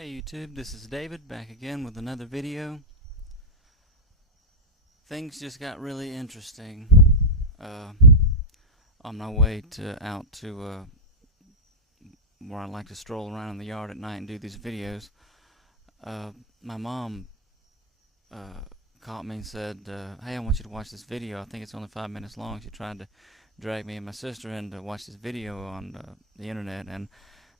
Hey YouTube, this is David back again with another video. Things just got really interesting uh, on my way out to where I like to stroll around in the yard at night and do these videos. My mom caught me and said, hey, I want you to watch this video. I think it's only 5 minutes long. She tried to drag me and my sister in to watch this video on the internet, and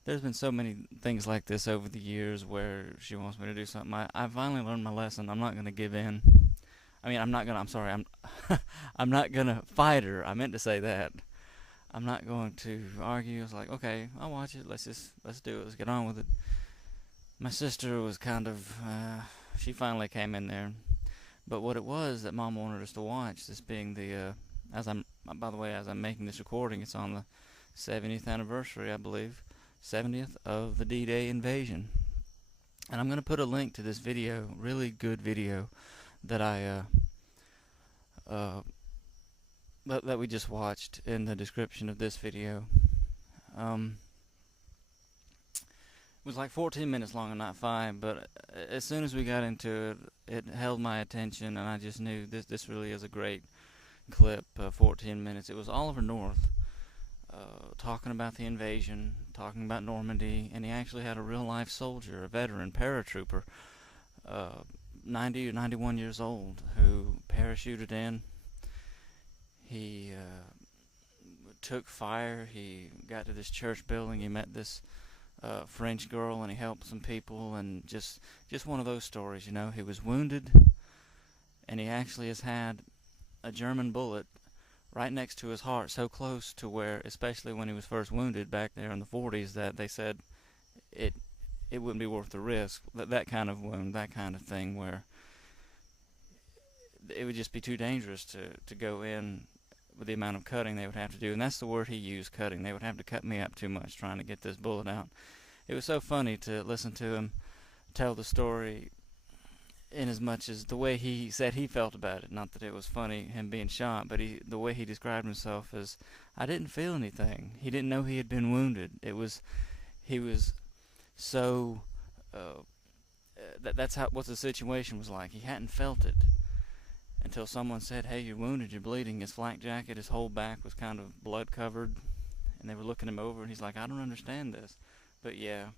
there's been so many things like this over the years where she wants me to do something. I finally learned my lesson. I'm not going to give in. I mean, I'm sorry, I'm not going to fight her. I meant to say that. I'm not going to argue. It's like, okay, I'll watch it. Let's do it. Let's get on with it. My sister was kind of, she finally came in there. But what it was that Mom wanted us to watch, this being the, by the way, as I'm making this recording, it's on the 70th anniversary, I believe. 70th of the D-Day invasion, and I'm going to put a link to this video, really good video that that we just watched in the description of this video. It was like 14 minutes long and not 5, but as soon as we got into it, it held my attention, and I just knew this really is a great clip. 14 minutes. It was Oliver North talking about the invasion, talking about Normandy, and he actually had a real-life soldier, a veteran paratrooper, 90 or 91 years old, who parachuted in. He took fire. He got to this church building. He met this French girl, and he helped some people, and just one of those stories, you know. He was wounded, and he actually has had a German bullet right next to his heart, so close to where, especially when he was first wounded back there in the 40s, that they said it wouldn't be worth the risk. That kind of wound, that kind of thing, where it would just be too dangerous to go in with the amount of cutting they would have to do. And that's the word he used, cutting. They would have to cut me up too much trying to get this bullet out. It was so funny to listen to him tell the story, in as much as the way he said he felt about it. Not that it was funny, him being shot, but the way he described himself as, I didn't feel anything. He didn't know he had been wounded. He was so, that's what the situation was like. He hadn't felt it until someone said, hey, you're wounded, you're bleeding. His flak jacket, his whole back was kind of blood covered, and they were looking him over, and he's like, I don't understand this. But yeah,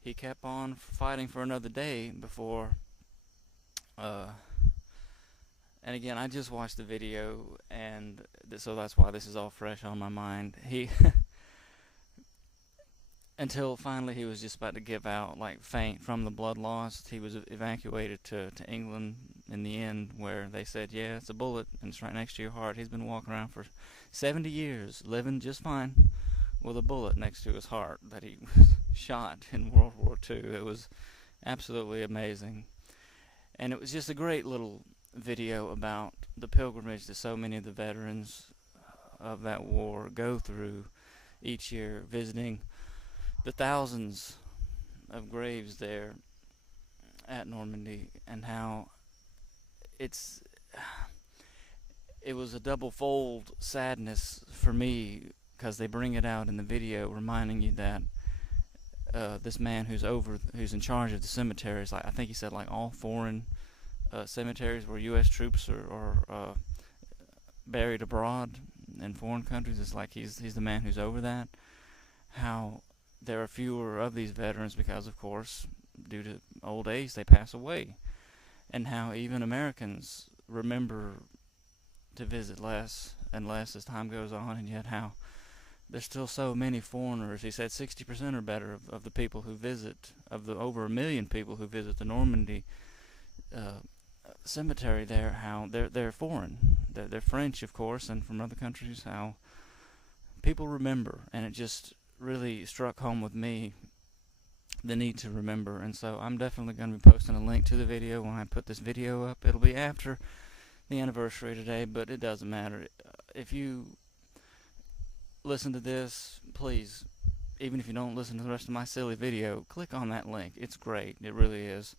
he kept on fighting for another day before, and again, I just watched the video, and so that's why this is all fresh on my mind. Until finally he was just about to give out, like faint from the blood loss. He was evacuated to England in the end, where they said, yeah, it's a bullet, and it's right next to your heart. He's been walking around for 70 years, living just fine, with a bullet next to his heart that he shot in World War II. It was absolutely amazing. And it was just a great little video about the pilgrimage that so many of the veterans of that war go through each year, visiting the thousands of graves there at Normandy, and how it was a double-fold sadness for me, because they bring it out in the video, reminding you that this man who's in charge of the cemeteries, like I think he said, like all foreign cemeteries where U.S. troops are buried abroad in foreign countries, it's like he's the man who's over that. How there are fewer of these veterans because, of course, due to old age, they pass away, and how even Americans remember to visit less and less as time goes on, and yet how there's still so many foreigners. He said 60% or better of the people who visit, of the over 1 million people who visit the Normandy cemetery there, how they're foreign. They're French, of course, and from other countries. How people remember, and it just really struck home with me the need to remember. And so I'm definitely going to be posting a link to the video when I put this video up. It'll be after the anniversary today, but it doesn't matter. If you listen to this, please, even if you don't listen to the rest of my silly video, click on that link. It's great. It really is.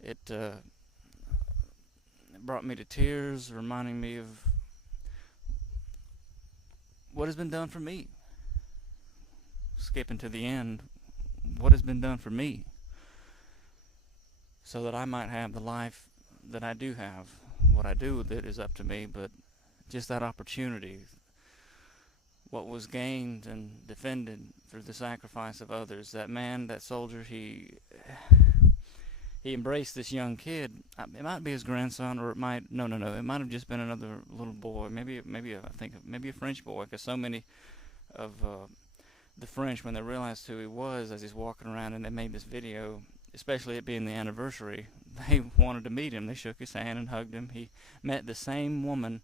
It brought me to tears, reminding me of what has been done for me. Skipping to the end, what has been done for me. so that I might have the life that I do have. What I do with it is up to me, but just that opportunity, what was gained and defended through the sacrifice of others. That man, that soldier, he embraced this young kid. It might be his grandson, or it might no, it might have just been another little boy. Maybe a French boy, because so many of the French, when they realized who he was as he's walking around, and they made this video, especially it being the anniversary, they wanted to meet him. They shook his hand and hugged him. He met the same woman,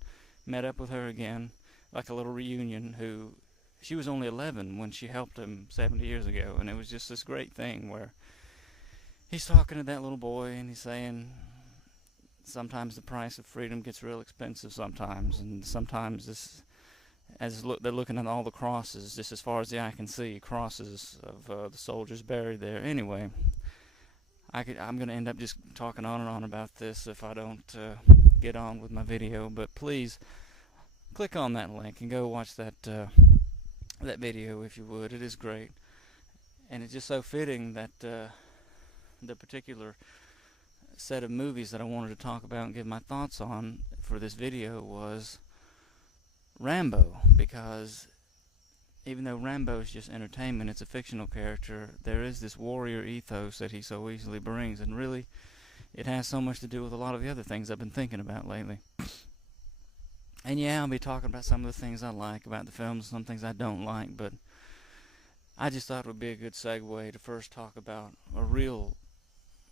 met up with her again, like a little reunion. She was only 11 when she helped him 70 years ago, and it was just this great thing where he's talking to that little boy, and he's saying, sometimes the price of freedom gets real expensive sometimes, and sometimes this, they're looking at all the crosses, just as far as the eye can see, crosses of the soldiers buried there. Anyway, I'm going to end up just talking on and on about this if I don't get on with my video, but please click on that link and go watch that video if you would. It is great, and it's just so fitting that the particular set of movies that I wanted to talk about and give my thoughts on for this video was Rambo, because even though Rambo is just entertainment, it's a fictional character, there is this warrior ethos that he so easily brings, and really it has so much to do with a lot of the other things I've been thinking about lately. And yeah, I'll be talking about some of the things I like about the films, some things I don't like, but I just thought it would be a good segue to first talk about a real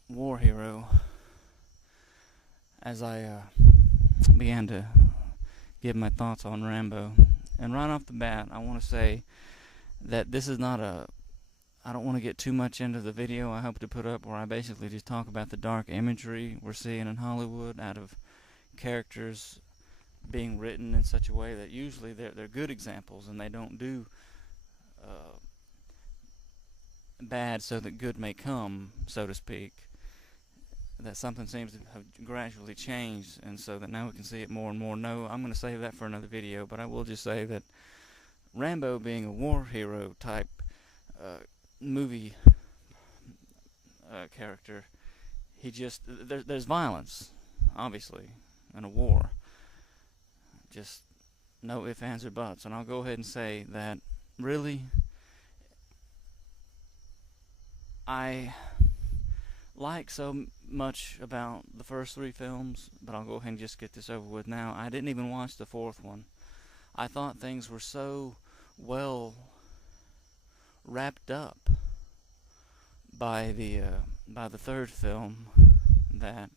war hero as I began to give my thoughts on Rambo. And right off the bat, I want to say that this is not I don't want to get too much into the video I hope to put up where I basically just talk about the dark imagery we're seeing in Hollywood out of characters being written in such a way that usually they're good examples, and they don't do bad so that good may come, so to speak. That something seems to have gradually changed, and so that now we can see it more and more. No, I'm going to save that for another video, but I will just say that Rambo, being a war hero type movie character, there's violence, obviously, in a war. Just no ifs, ands, or buts. And I'll go ahead and say that really I like so much about the first three films, but I'll go ahead and just get this over with now. I didn't even watch the fourth one. I thought things were so well wrapped up by the third film that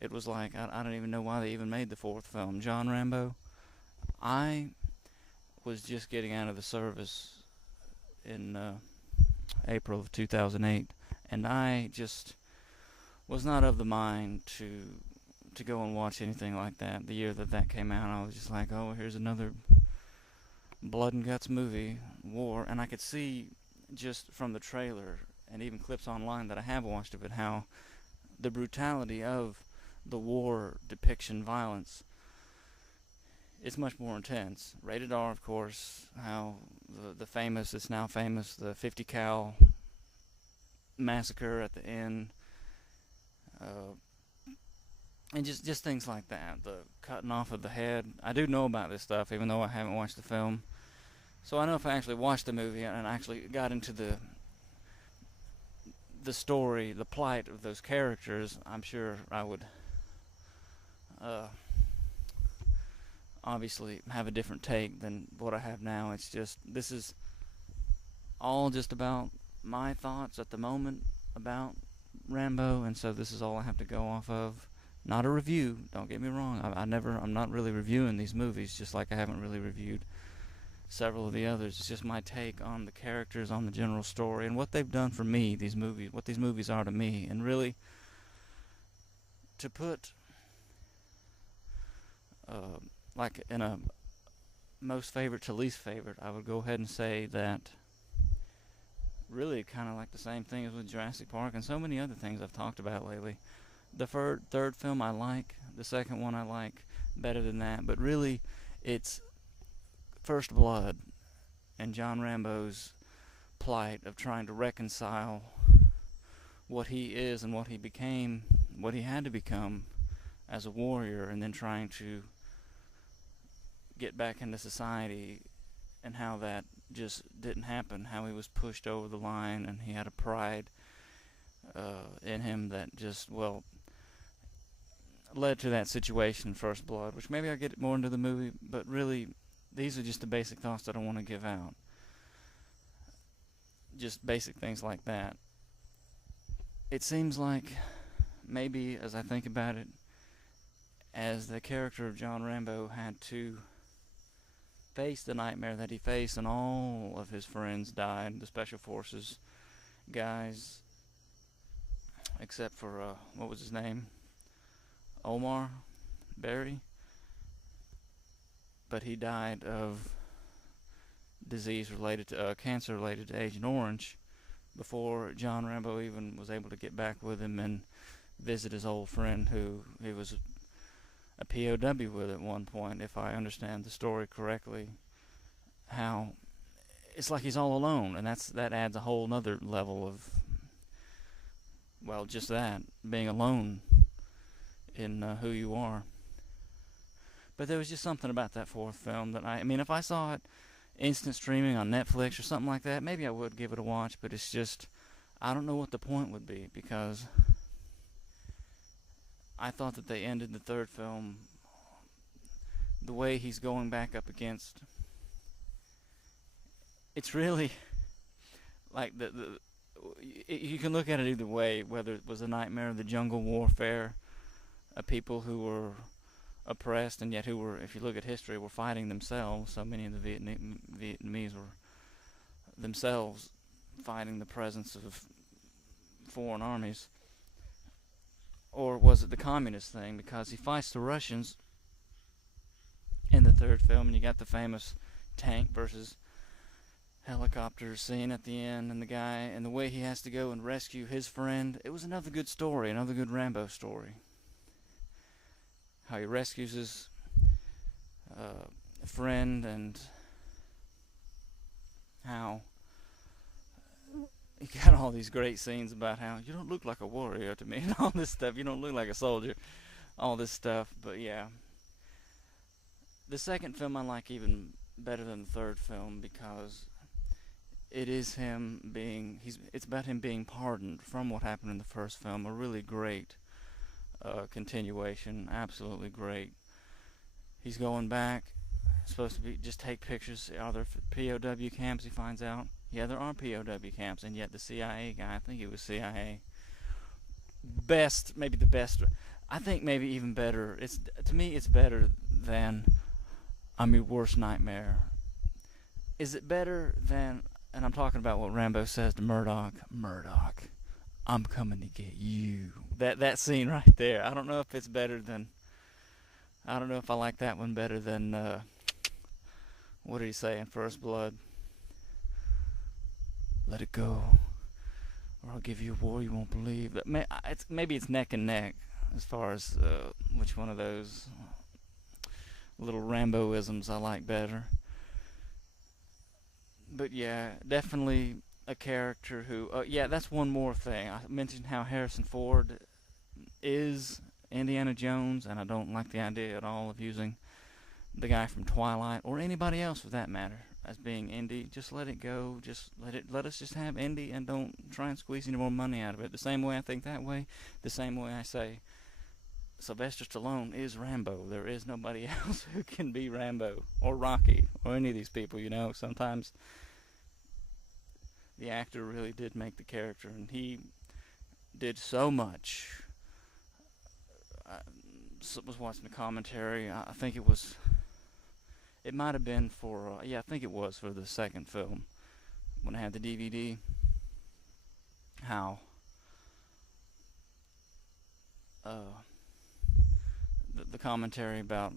it was like, I don't even know why they even made the fourth film. John Rambo, I was just getting out of the service in April of 2008, and I just was not of the mind to go and watch anything like that. The year that came out, I was just like, oh, here's another blood and guts movie, war, and I could see just from the trailer and even clips online that I have watched of it, how the brutality of the war depiction violence is much more intense. Rated R, of course, how it's now famous, the 50 cal massacre at the end, and just things like that, the cutting off of the head. I do know about this stuff, even though I haven't watched the film. So I know if I actually watched the movie and actually got into the story, the plight of those characters, I'm sure I would obviously have a different take than what I have now. It's just, this is all just about my thoughts at the moment about Rambo, and so this is all I have to go off of. Not a review, don't get me wrong. I'm not really reviewing these movies, just like I haven't really reviewed several of the others. It's just my take on the characters, on the general story, and what they've done for me, these movies, what these movies are to me. And really, to put like in a most favorite to least favorite, I would go ahead and say that really kind of like the same thing as with Jurassic Park and so many other things I've talked about lately. The third film I like, the second one I like better than that, but really it's First Blood and John Rambo's plight of trying to reconcile what he is and what he became, what he had to become as a warrior, and then trying to get back into society, and how that just didn't happen, how he was pushed over the line, and he had a pride in him that just, well, led to that situation in First Blood, which maybe I'll get more into the movie, but really, these are just the basic thoughts that I want to give out. Just basic things like that. It seems like, maybe as I think about it, as the character of John Rambo had to face the nightmare that he faced, and all of his friends died, the Special Forces guys, except for, what was his name? Omar Berry. But he died of disease related to, cancer related to Agent Orange, before John Rambo even was able to get back with him and visit his old friend who he was a POW with at one point, if I understand the story correctly. How it's like he's all alone, and that adds a whole nother level of, well, just that, being alone in who you are. But there was just something about that fourth film that I mean, if I saw it instant streaming on Netflix or something like that, maybe I would give it a watch, but it's just, I don't know what the point would be, because I thought that they ended the third film the way he's going back up against, it's really like you can look at it either way, whether it was a nightmare of the jungle warfare of people who were oppressed, and yet who were, if you look at history, were fighting themselves. So many of the Vietnamese were themselves fighting the presence of foreign armies. Or was it the communist thing? Because he fights the Russians in the third film, and you got the famous tank versus helicopter scene at the end, and the guy, and the way he has to go and rescue his friend. It was another good story, another good Rambo story. How he rescues his friend, and how he got all these great scenes about how you don't look like a warrior to me, and all this stuff. You don't look like a soldier, all this stuff. But yeah, the second film I like even better than the third film, because it is him being, it's about him being pardoned from what happened in the first film. A really great continuation, absolutely great. He's going back, supposed to be just take pictures. Are there POW camps? He finds out, yeah, there are POW camps, and yet the CIA guy, I think it was CIA, maybe the best. I think maybe even better. To me, it's better than I'm your worst nightmare. Is it better than? And I'm talking about what Rambo says to Murdoch. Murdoch, I'm coming to get you. That scene right there. I don't know if it's better than. I don't know if I like that one better than. What did he say in First Blood? Let it go, or I'll give you a war you won't believe. Maybe it's neck and neck as far as which one of those little Rambo-isms I like better. But yeah, definitely a character who, yeah, that's one more thing. I mentioned how Harrison Ford is Indiana Jones, and I don't like the idea at all of using the guy from Twilight, or anybody else for that matter, as being Indy. Just let it go. Just let us just have Indy, and don't try and squeeze any more money out of it. The same way I think that way, the same way I say Sylvester Stallone is Rambo. There is nobody else who can be Rambo, or Rocky, or any of these people, you know. Sometimes the actor really did make the character, and he did so much. I was watching the commentary. I think it might have been for, I think it was for the second film, when I had the DVD, how the commentary about,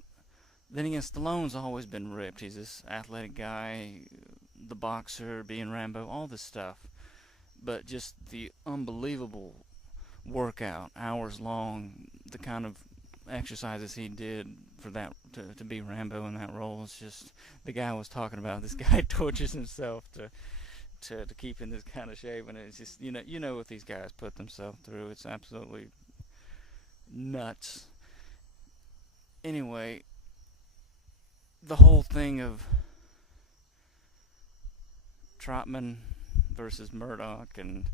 then again, Stallone's always been ripped. He's this athletic guy, the boxer, being Rambo, all this stuff. But just the unbelievable workout, hours long, the kind of exercises he did for that, to be Rambo in that role. It's just, the guy was talking about, this guy tortures himself to keep in this kind of shape, and it's just you know what these guys put themselves through. It's absolutely nuts. Anyway, the whole thing of Trotman versus Murdoch, and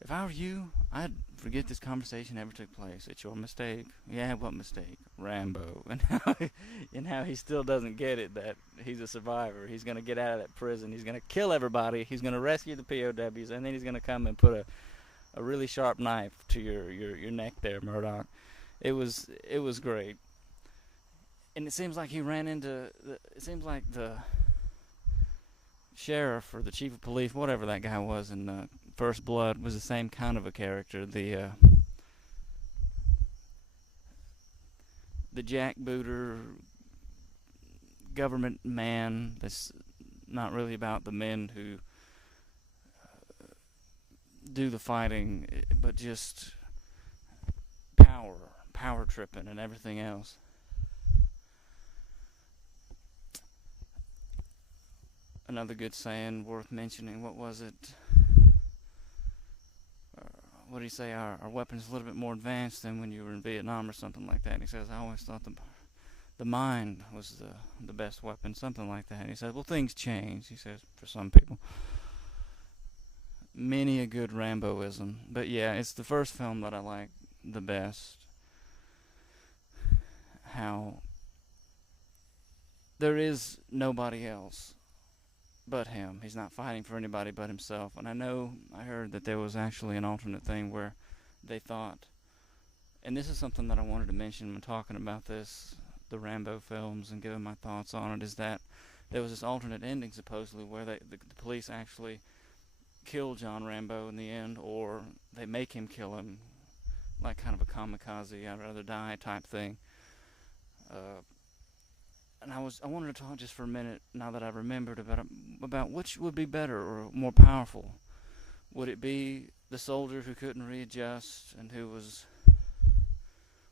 if I were you, I'd forget this conversation ever took place. It's your mistake. Yeah, what mistake? Rambo. And how he still doesn't get it that he's a survivor. He's going to get out of that prison. He's going to kill everybody. He's going to rescue the POWs, and then he's going to come and put a really sharp knife to your neck there, Murdoch. It was great. And it seems like he ran into it seems like the sheriff or the chief of police, whatever that guy was in First Blood, was the same kind of a character. The jackbooter government man that's not really about the men who do the fighting, but just power tripping and everything else. Another good saying worth mentioning, what was it? What did he say? Our weapon's a little bit more advanced than when you were in Vietnam or something like that. And he says, I always thought the mind was the best weapon, something like that. And he says, well, things change, he says, for some people. Many a good Ramboism. But yeah, it's the first film that I like the best. How there is nobody else but him. He's not fighting for anybody but himself. And I heard that there was actually an alternate thing where they thought, and this is something that I wanted to mention when talking about this, the Rambo films, and giving my thoughts on it, is that there was this alternate ending supposedly where the police actually kill John Rambo in the end, or they make him kill him, like kind of a kamikaze, I'd rather die type thing. And I wanted to talk just for a minute, now that I've remembered, about which would be better or more powerful. Would it be the soldier who couldn't readjust and who was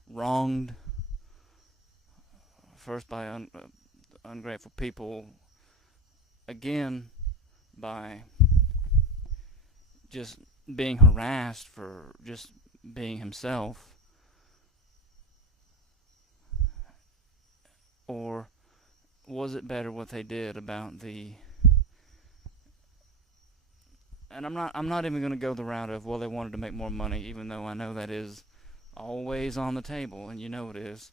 wronged first by ungrateful people, again by just being harassed for just being himself, or was it better what they did about the, and I'm not even going to go the route of, well, they wanted to make more money, even though I know that is always on the table, and you know it is,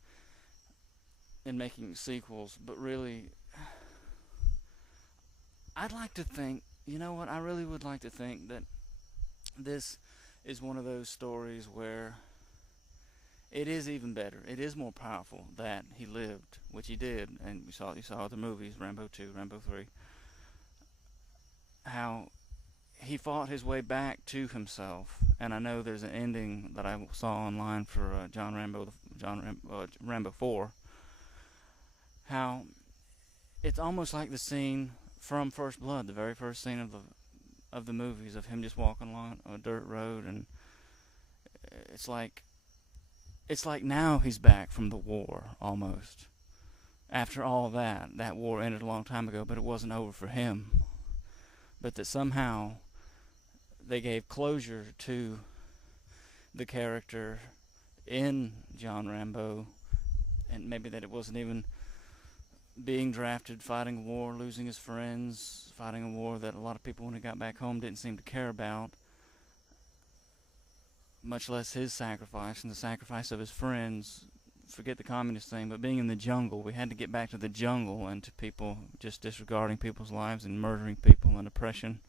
in making sequels. But really, I'd like to think, you know what, I really would like to think that this is one of those stories where it is even better, it is more powerful that he lived, which he did, and you saw the movies, Rambo 2, Rambo 3, how he fought his way back to himself. And I know there's an ending that I saw online for Rambo 4, how it's almost like the scene from First Blood, the very first scene of the movies, of him just walking along a dirt road, and it's like now he's back from the war, almost. After all that war ended a long time ago, but it wasn't over for him. But that somehow they gave closure to the character in John Rambo, and maybe that it wasn't even being drafted, fighting a war, losing his friends, fighting a war that a lot of people when he got back home didn't seem to care about, much less his sacrifice and the sacrifice of his friends. Forget the communist thing, but being in the jungle, we had to get back to the jungle and to people just disregarding people's lives and murdering people and oppression.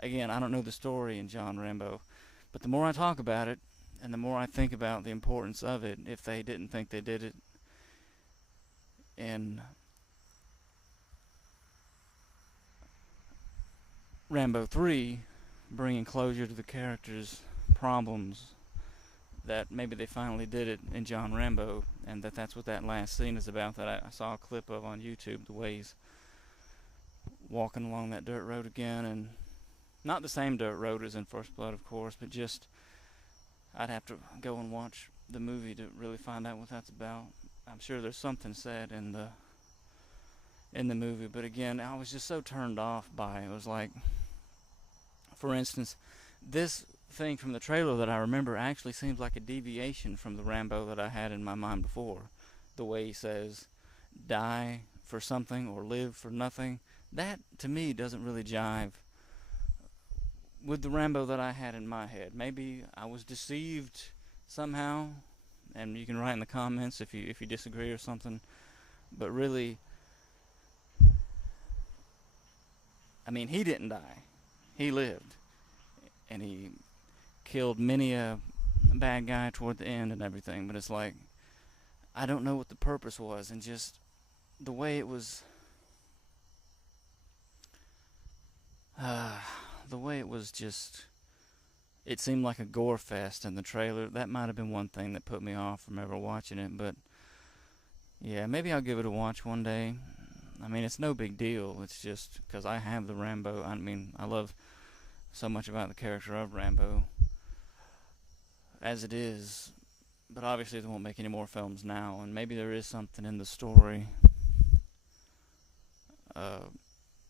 Again, I don't know the story in John Rambo, but the more I talk about it and the more I think about the importance of it, if they didn't think they did it in Rambo 3, bringing closure to the characters' problems, that maybe they finally did it in John Rambo, and that's what that last scene is about, that I saw a clip of on YouTube, the way he's walking along that dirt road again, and not the same dirt road as in First Blood, of course, but just, I'd have to go and watch the movie to really find out what that's about. I'm sure there's something said in in the movie. But again, I was just so turned off by it. It was like, for instance, this thing from the trailer that I remember actually seems like a deviation from the Rambo that I had in my mind before. The way he says, die for something or live for nothing. That, to me, doesn't really jive with the Rambo that I had in my head. Maybe I was deceived somehow, and you can write in the comments if you disagree or something. But really, I mean, he didn't die. He lived. And he killed many a bad guy toward the end and everything. But it's like, I don't know what the purpose was. And just the way it was... the way it was just... It seemed like a gore fest in the trailer. That might have been one thing that put me off from ever watching it. But, yeah, maybe I'll give it a watch one day. I mean, it's no big deal. It's just because I have the Rambo. I mean, I love so much about the character of Rambo as it is. But obviously they won't make any more films now. And maybe there is something in the story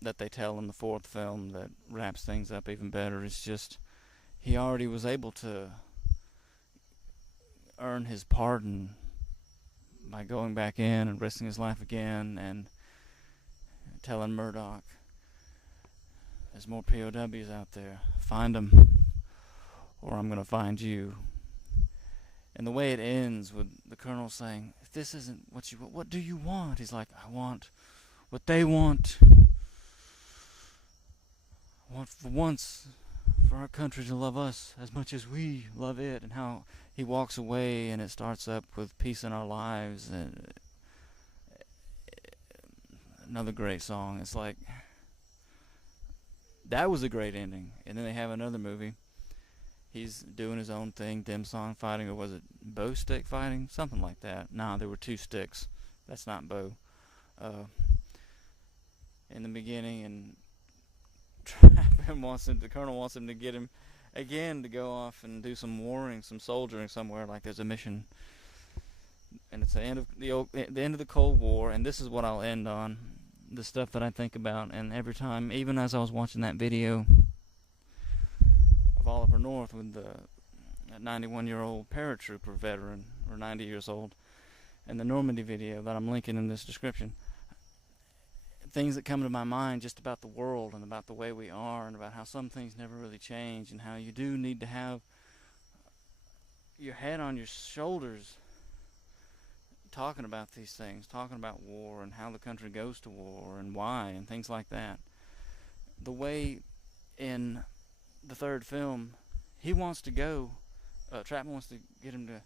that they tell in the fourth film that wraps things up even better. It's just he already was able to earn his pardon by going back in and risking his life again and telling Murdoch, there's more POWs out there. Find them, or I'm going to find you. And the way it ends with the Colonel saying, if this isn't what you want, what do you want? He's like, I want what they want. I want for once for our country to love us as much as we love it. And how he walks away and it starts up with peace in our lives. And another great song. It's like, that was a great ending. And then they have another movie. He's doing his own thing, dim song fighting, or was it bow stick fighting? Something like that. Nah, there were two sticks. That's not bow. In the beginning, and the Colonel wants him to get him again to go off and do some warring, some soldiering somewhere, like there's a mission. And it's the end of the end of the Cold War, and this is what I'll end on. The stuff that I think about, and every time, even as I was watching that video of Oliver North with the 91-year-old paratrooper veteran, or 90 years old, and the Normandy video that I'm linking in this description, things that come to my mind just about the world and about the way we are and about how some things never really change and how you do need to have your head on your shoulders talking about these things, talking about war and how the country goes to war and why and things like that. The way in the third film, he wants to go, Trapman wants to get him to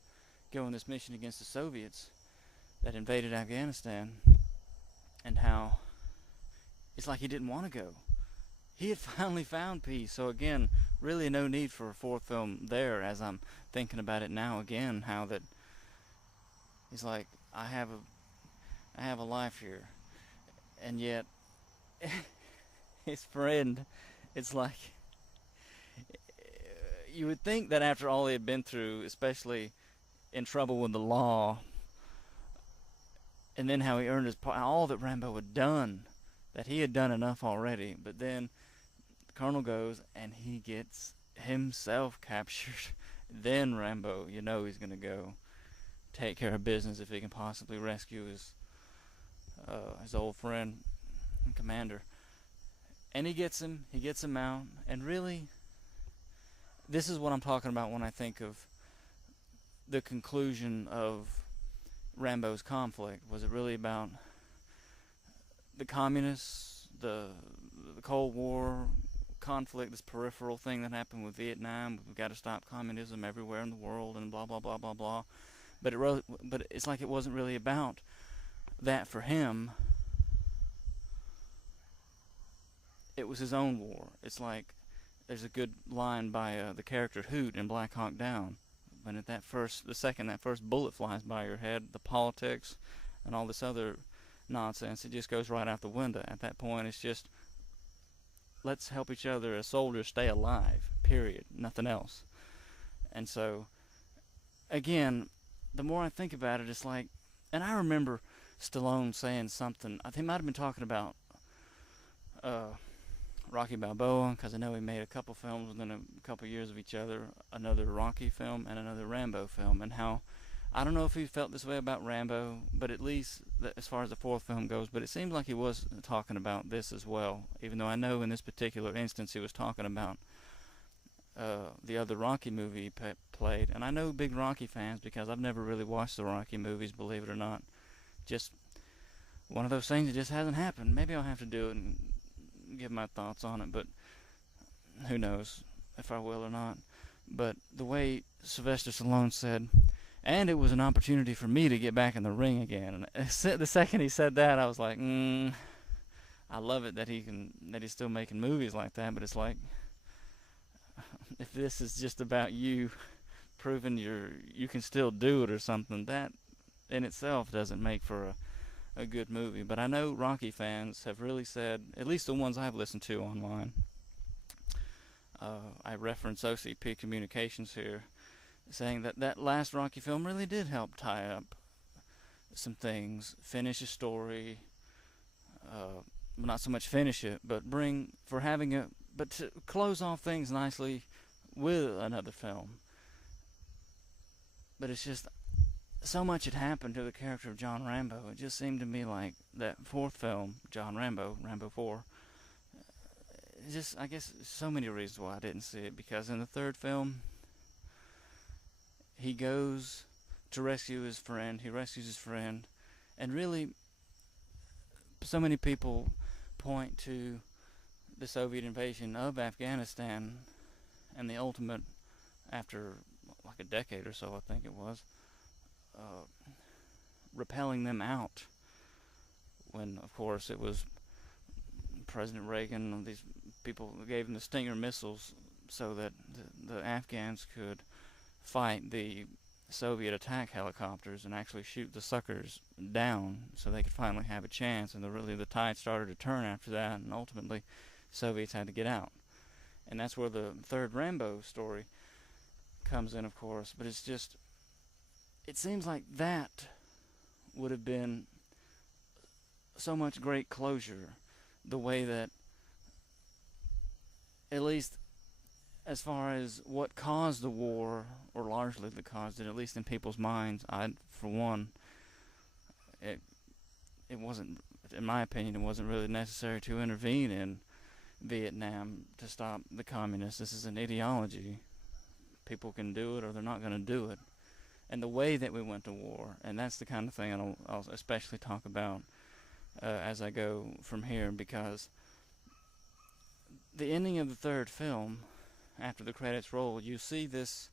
go on this mission against the Soviets that invaded Afghanistan, and how it's like he didn't want to go. He had finally found peace. So again, really no need for a fourth film there, as I'm thinking about it now again, how that he's like, I have a life here. And yet his friend, it's like, you would think that after all he had been through, especially in trouble with the law, and then how he earned his all that Rambo had done, that he had done enough already. But then the Colonel goes and he gets himself captured. Then Rambo, you know, he's gonna go take care of business if he can possibly rescue his old friend and commander. And he gets him out. And really, this is what I'm talking about when I think of the conclusion of Rambo's conflict. Was it really about the communists, the Cold War conflict, this peripheral thing that happened with Vietnam? We've got to stop communism everywhere in the world and blah blah blah blah blah. But it's like it wasn't really about that for him. It was his own war. It's like there's a good line by the character Hoot in Black Hawk Down. When the second that first bullet flies by your head, the politics and all this other nonsense, it just goes right out the window. At that point, it's just, let's help each other as soldiers stay alive, period, nothing else. And so, again, the more I think about it, it's like, and I remember Stallone saying something. I think he might have been talking about uh, Rocky Balboa, because I know he made a couple films within a couple years of each other, another Rocky film and another Rambo film, and how I don't know if he felt this way about Rambo, but at least as far as the fourth film goes, but it seems like he was talking about this as well, even though I know in this particular instance he was talking about the other Rocky movie he played. And I know big Rocky fans because I've never really watched the Rocky movies, believe it or not. Just one of those things that just hasn't happened. Maybe I'll have to do it and give my thoughts on it, but who knows if I will or not. But the way Sylvester Stallone said, and it was an opportunity for me to get back in the ring again. And the second he said that, I was like, I love it that he's still making movies like that. But it's like, if this is just about you proving you can still do it or something, that in itself doesn't make for a good movie. But I know Rocky fans have really said, at least the ones I've listened to online, I reference OCP Communications here, saying that that last Rocky film really did help tie up some things, finish a story, not so much finish it, but to close off things nicely with another film. But it's just, so much had happened to the character of John Rambo. It just seemed to me like that fourth film, John Rambo, Rambo 4, just, I guess, so many reasons why I didn't see it, because in the third film, he goes to rescue his friend, he rescues his friend, and really, so many people point to the Soviet invasion of Afghanistan and the ultimate, after like a decade or so, I think it was, repelling them out, when of course it was President Reagan and these people gave them the Stinger missiles so that the Afghans could fight the Soviet attack helicopters and actually shoot the suckers down so they could finally have a chance. And the tide started to turn after that, and ultimately Soviets had to get out. And that's where the third Rambo story comes in, of course. But it's just, it seems like that would have been so much great closure, the way that, at least as far as what caused the war, or largely that caused it, at least in people's minds, for one, it wasn't, in my opinion, it wasn't really necessary to intervene in Vietnam to stop the communists. This is an ideology. People can do it or they're not going to do it. And the way that we went to war, and that's the kind of thing I'll especially talk about as I go from here, because the ending of the third film, after the credits roll, you see this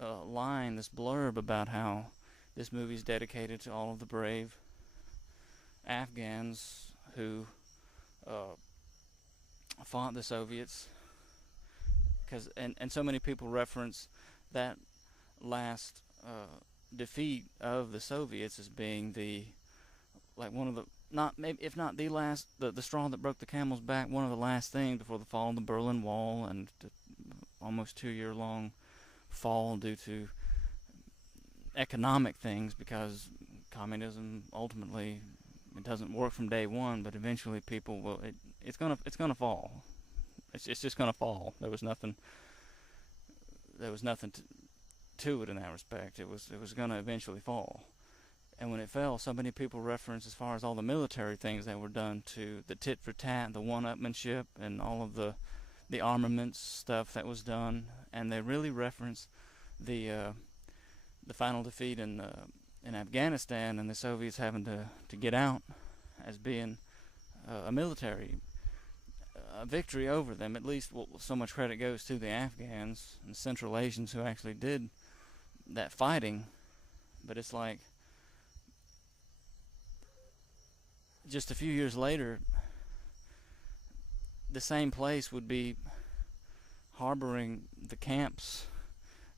line, this blurb about how this movie is dedicated to all of the brave Afghans who fought the Soviets, and so many people reference that last defeat of the Soviets as being one of the, not maybe, if not the last, the straw that broke the camel's back, one of the last things before the fall of the Berlin Wall, and almost 2-year-long fall due to economic things, because communism ultimately, it doesn't work from day one, but eventually people will, it's gonna fall. It's just gonna fall. There was nothing to it in that respect. It was gonna eventually fall. And when it fell, so many people reference, as far as all the military things that were done, to the tit for tat, the one-upmanship, and all of the armaments stuff that was done, and they really reference the final defeat in Afghanistan and the Soviets having to get out as being a military victory over them. At least, so much credit goes to the Afghans and Central Asians who actually did that fighting. But it's like, just a few years later, the same place would be harboring the camps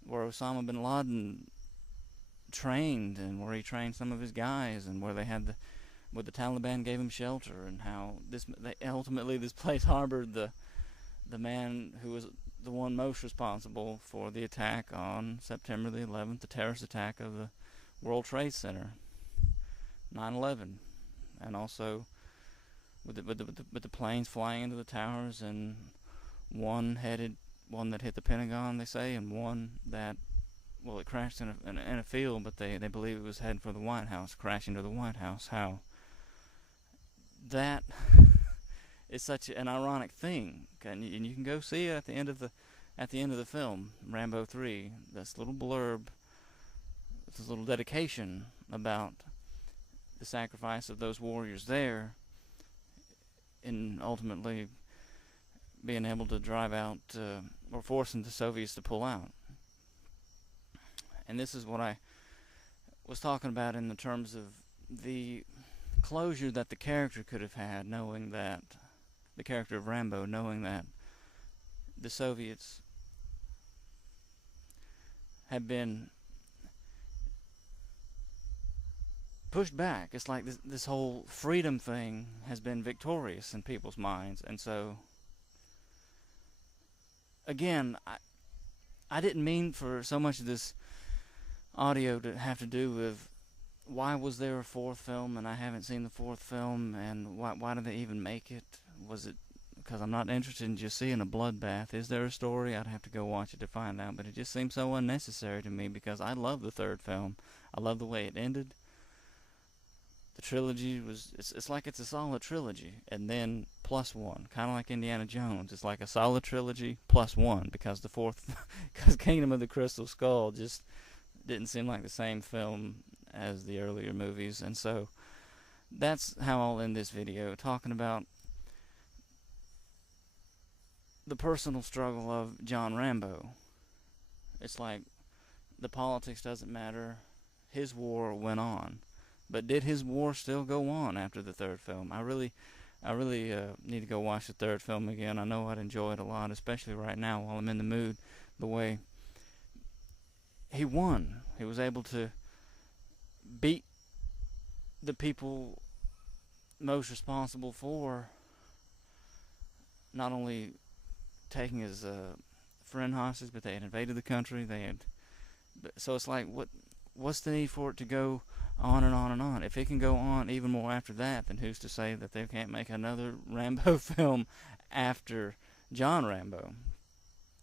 where Osama bin Laden trained, and where he trained some of his guys, and where they had where the Taliban gave him shelter, and how ultimately this place harbored the man who was the one most responsible for the attack on September the 11th, the terrorist attack of the World Trade Center, 9/11, and also with the planes flying into the towers, and one that hit the Pentagon, they say, and one that, well, it crashed in a field, but they believe it was heading for the White House, crashing to the White House. How that is such an ironic thing, and you can go see it at the end of the film, Rambo 3. This little blurb, this little dedication about the sacrifice of those warriors there, in ultimately being able to drive out or forcing the Soviets to pull out. And this is what I was talking about in the terms of the closure that the character could have had, knowing that the character of Rambo, knowing that the Soviets have been pushed back. It's like this whole freedom thing has been victorious in people's minds. And so, again, I didn't mean for so much of this audio to have to do with why was there a fourth film and I haven't seen the fourth film, and why did they even make it? Was it because I'm not interested in just seeing a bloodbath? Is there a story? I'd have to go watch it to find out, but it just seems so unnecessary to me because I love the third film. I love the way it ended. The trilogy it's like it's a solid trilogy, and then plus one, kind of like Indiana Jones. It's like a solid trilogy plus one, because the fourth, because Kingdom of the Crystal Skull just didn't seem like the same film as the earlier movies. And so that's how I'll end this video, talking about the personal struggle of John Rambo. It's like the politics doesn't matter. His war went on. But did his war still go on after the third film? I really need to go watch the third film again. I know I'd enjoy it a lot, especially right now while I'm in the mood. The way he won. He was able to beat the people most responsible for not only taking his friend hostage, but they had invaded the country. So it's like, what's the need for it to go on and on and on? If it can go on even more after that, then who's to say that they can't make another Rambo film after John Rambo?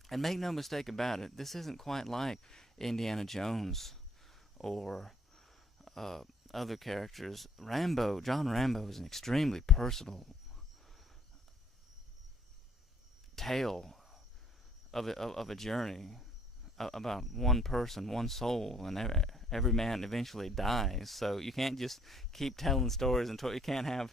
And make no mistake about it, this isn't quite like Indiana Jones or other characters. John Rambo is an extremely personal tale of a journey about one person, one soul, and every man eventually dies. So you can't just keep telling stories until you can't have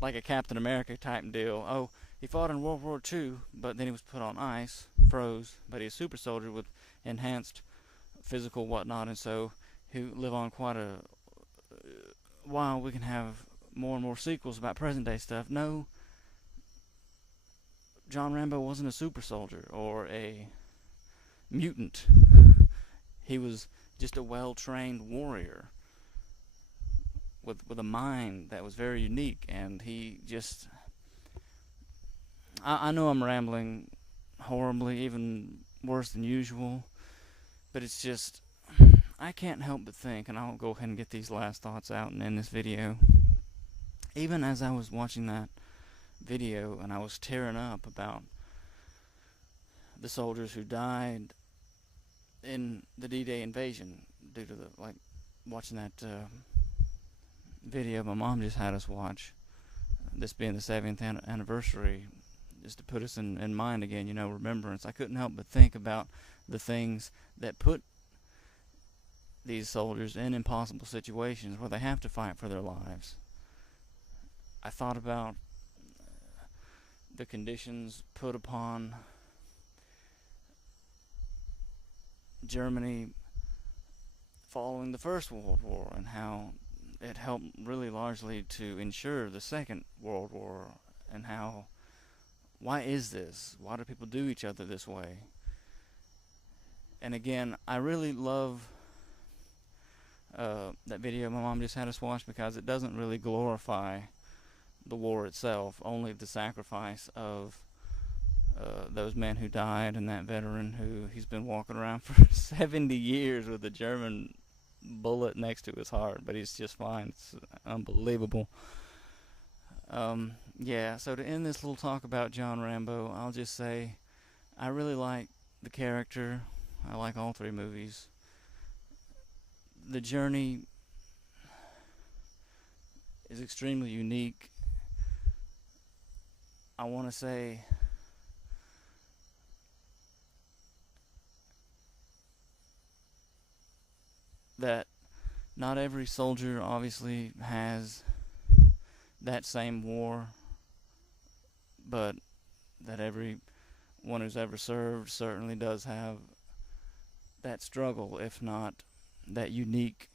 like a Captain America type deal. Oh, he fought in World War II, but then he was put on ice, froze, but he's a super soldier with enhanced physical whatnot, and so he live on quite a while. We can have more and more sequels about present day stuff. No, John Rambo wasn't a super soldier or a mutant. He was just a well-trained warrior with a mind that was very unique, and he just... I know I'm rambling horribly, even worse than usual, but it's just, I can't help but think, and I'll go ahead and get these last thoughts out and end this video. Even as I was watching that video and I was tearing up about the soldiers who died in the D-Day invasion due to watching that video my mom just had us watch, this being the 70th anniversary, just to put us in mind again, remembrance. I couldn't help but think about the things that put these soldiers in impossible situations where they have to fight for their lives. I thought about the conditions put upon Germany following the First World War, and how it helped really largely to ensure the Second World War, and how, why is this? Why do people do each other this way? And again, I really love that video my mom just had us watch, because it doesn't really glorify the war itself, only the sacrifice of those men who died, and that veteran who he's been walking around for 70 years with a German bullet next to his heart, but he's just fine. It's unbelievable. Yeah, so to end this little talk about John Rambo, I'll just say I really like the character. I like all three movies. The journey is extremely unique. I want to say that not every soldier obviously has that same war, but that every one who's ever served certainly does have that struggle, if not that unique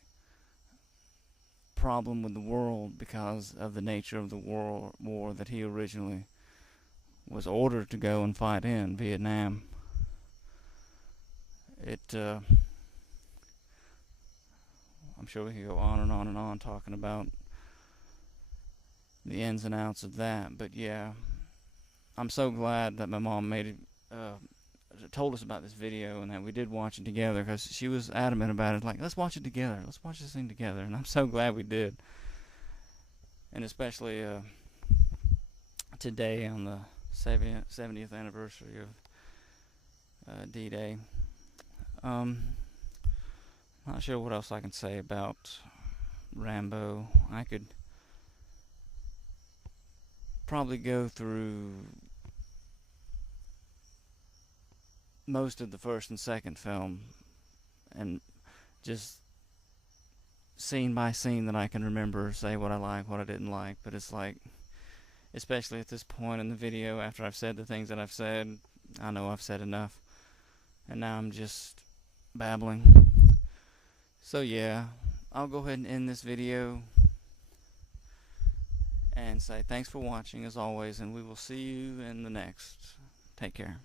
problem with the world because of the nature of the war that he originally was ordered to go and fight in Vietnam. I'm sure we could go on and on and on talking about the ins and outs of that, but yeah, I'm so glad that my mom told us about this video and that we did watch it together, because she was adamant about it, like, let's watch it together, let's watch this thing together, and I'm so glad we did. And especially today on the 70th anniversary of D-Day. Not sure what else I can say about Rambo. I could probably go through most of the first and second film and just scene by scene that I can remember say what I like, what I didn't like, but it's like, especially at this point in the video, after I've said the things that I've said, I know I've said enough, and now I'm just babbling. So yeah, I'll go ahead and end this video and say thanks for watching as always, and we will see you in the next. Take care.